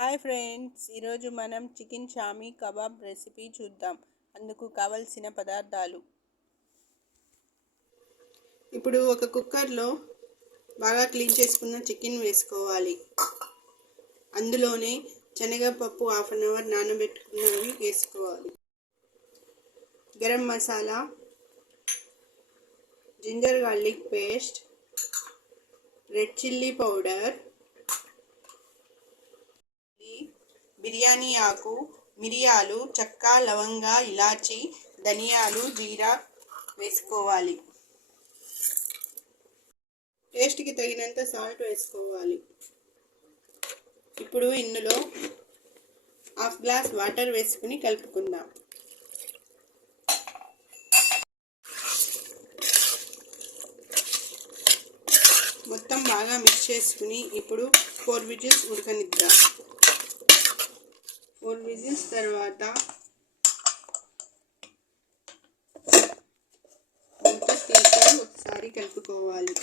Hi friends, ఈరోజు మనం chicken shami kebab recipe చూద్దాం. అందుకు కావలసిన పదార్థాలు. ఇప్పుడు ఒక కుక్కర్లో బాగా క్లీన్ చేసుకున్న చికెన్ వేసుకోవాలి. అందులోనే శనగపప్పు హాఫ్ అన్ అవర్ నానబెట్టుకున్నవి వేసుకోవాలి. Garam masala, ginger garlic paste, red chilli powder, biryani ఆకు, మిరియాలు, చెక్క, లవంగ, ఇలాచి, ధనియాలు, జీరా వేసుకోవాలి. టేస్ట్కి తగినంత సాల్ట్ వేసుకోవాలి. ఇప్పుడు ఇందులో హాఫ్ గ్లాస్ వాటర్ వేసుకుని కలుపుకుందాం. మొత్తం బాగా మిక్స్ చేసుకుని ఇప్పుడు 4 విజిల్స్ ఉడకనిద్దాం. 4 విజిల్స్ తర్వాత మూత తీసి ఒకసారి కలుపుకోవాలి.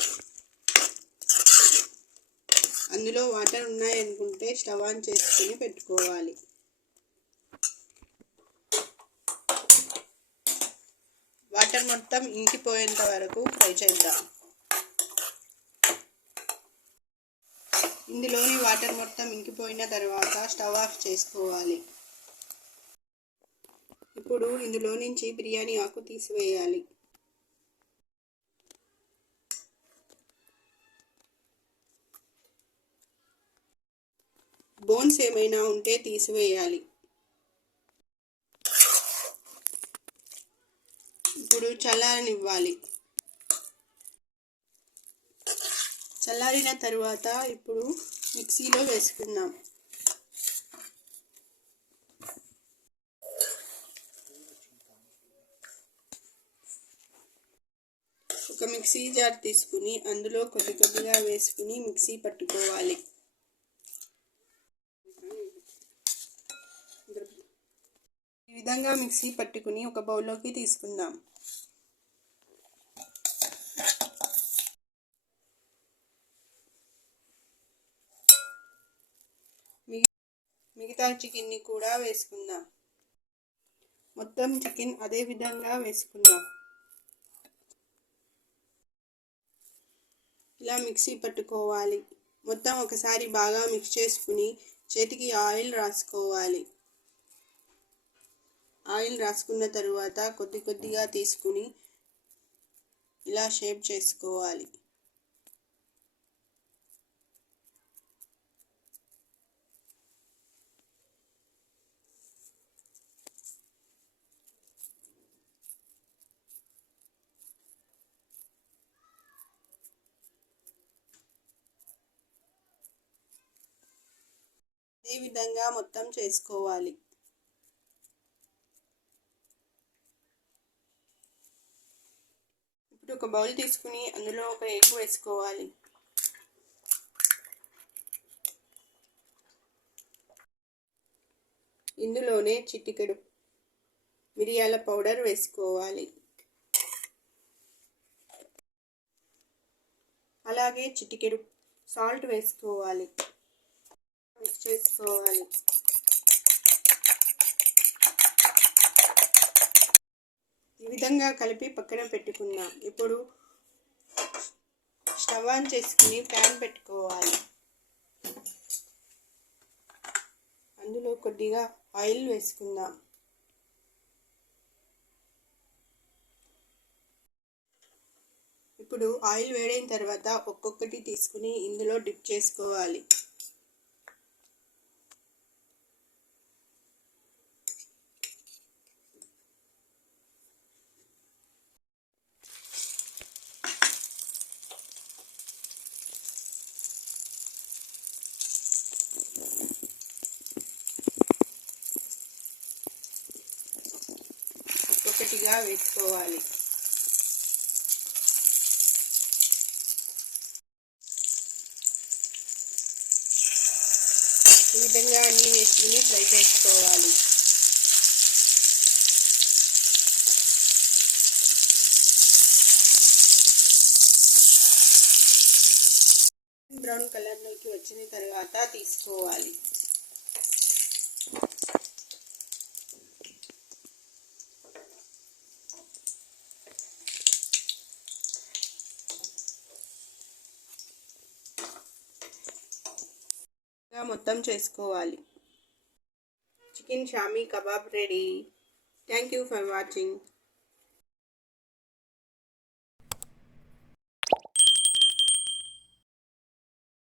అందులో వాటర్ ఉన్నాయనుకుంటే స్టవ్ ఆన్ చేసుకుని పెట్టుకోవాలి. వాటర్ మొత్తం ఇంకిపోయేంత వరకు ఫ్రై చేద్దాం. ఇందులోని వాటర్ మొత్తం ఇంకిపోయిన తర్వాత స్టవ్ ఆఫ్ చేసుకోవాలి. ఇప్పుడు ఇందులో నుంచి బిర్యానీ ఆకు తీసివేయాలి. బోన్స్ ఏమైనా ఉంటే తీసివేయాలి. ఇప్పుడు చల్లారనివ్వాలి. చల్లారిన తర్వాత ఇప్పుడు మిక్సీలో వేసుకుందాం. ఒక మిక్సీ జార్ తీసుకుని అందులో కొద్దిగా వేసుకుని మిక్సీ పట్టుకోవాలి. ఈ విధంగా మిక్సీ పట్టుకుని ఒక బౌల్లోకి తీసుకుందాం. మిగతా చికెన్ని కూడా వేసుకుందాం. మొత్తం చికెన్ అదే విధంగా వేసుకుందాం. ఇలా మిక్సీ పట్టుకోవాలి. మొత్తం ఒకసారి బాగా మిక్స్ చేసుకుని చేతికి ఆయిల్ రాసుకోవాలి. ఆయిల్ రాసుకున్న తరువాత కొద్దిగా తీసుకుని ఇలా షేప్ చేసుకోవాలి. ఈ విధంగా మొత్తం చేసుకోవాలి. ఇప్పుడు ఒక బౌల్ తీసుకుని అందులో ఒక ఎగ్ వేసుకోవాలి. ఇందులోనే చిటికెడు మిరియాల పౌడర్ వేసుకోవాలి. అలాగే చిటికెడు సాల్ట్ వేసుకోవాలి. మిక్స్ చేసుకోవాలి. ఈ విధంగా కలిపి పక్కన పెట్టుకుందాం. ఇప్పుడు స్టవ్ ఆన్ చేసుకుని ప్యాన్ పెట్టుకోవాలి. అందులో కొద్దిగా ఆయిల్ వేసుకుందాం. ఇప్పుడు ఆయిల్ వేడైన తర్వాత ఒక్కొక్కటి తీసుకుని ఇందులో డిప్ చేసుకోవాలి. ఒక్కొక్కటిగా వేసుకోవాలి. ఈ విధంగా అన్నీ వేసుకుని ఫ్రై చేసుకోవాలి. బ్రౌన్ కలర్లోకి వచ్చిన తర్వాత తీసుకోవాలి. మొత్తం చేసుకోవాలి. Chicken shami kebab ready. Thank you for watching.